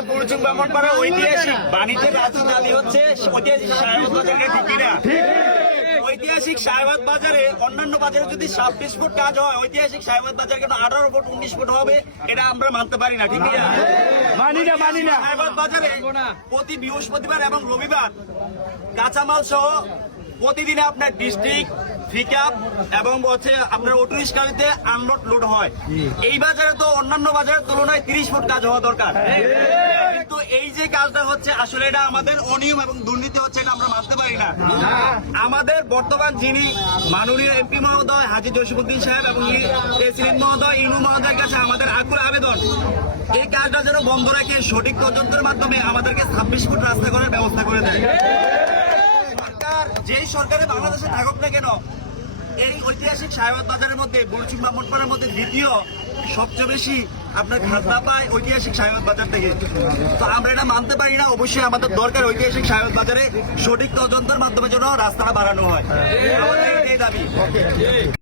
পশ্চিম ব্রাহ্মণপাড়া ঐতিহাসিক বাণিজ্য রাজধানী হচ্ছে ঐতিহাসিক সাহেবাদ বাজারের ঠিকিরা। ঐতিহাসিক সাহেবাদ বাজারে অন্যান্য বাজারে যদি 26 ফুট কাজ হয়, ঐতিহাসিক সাহেবাদ বাজার কেন 18 ফুট 19 ফুট হবে, এটা আমরা মানতে পারি না। ঠিক না? মানি না। সাহেবাদ বাজারে প্রতি বৃহস্পতিবার এবং রবিবার কাঁচামাল সহ প্রতিদিনে আপনার ডিস্ট্রিক্ট পিকআপ এবং হচ্ছে আপনার অটো রিক্সাতে আনলোড লোড হয়। এই বাজারে তো অন্যান্য বাজারের তুলনায় 30 ফুট কাজ হওয়া দরকার, কিন্তু এই যে কাজটা হচ্ছে আসলে এটা আমাদের অনিয়ম এবং দুর্নীতি হচ্ছে, এটা আমরা মানতে পারি না। আমাদের বর্তমান যিনি মাননীয় এমপি মহোদয় হাজী জসিমউদ্দিন সাহেব এবং প্রেসিডেন্ট মহোদয় ইনু মহোদয়ের কাছে আমাদের আকুল আবেদন, এই কাজটা যেন বন্ধ রেখে সঠিক তদন্তের মাধ্যমে আমাদেরকে 26 ফুট রাস্তা করার ব্যবস্থা করে দেয়। যেই সরকারে বাংলাদেশে থাকুক না কেন, এই ঐতিহাসিক সাহেবাদ বাজারের মধ্যে পশ্চিম ব্রাহ্মণপাড়ার মধ্যে দ্বিতীয় সবচেয়ে বেশি আপনার খাজনা পায় ঐতিহাসিক সাহেবাদ বাজার থেকে। তো আমরা এটা মানতে পারি না। অবশ্যই আমাদের দরকার ঐতিহাসিক সাহেবাদ বাজারে সঠিক তদন্তের মাধ্যমে যেন রাস্তা বাড়ানো হয়, আমাদের এই দাবি।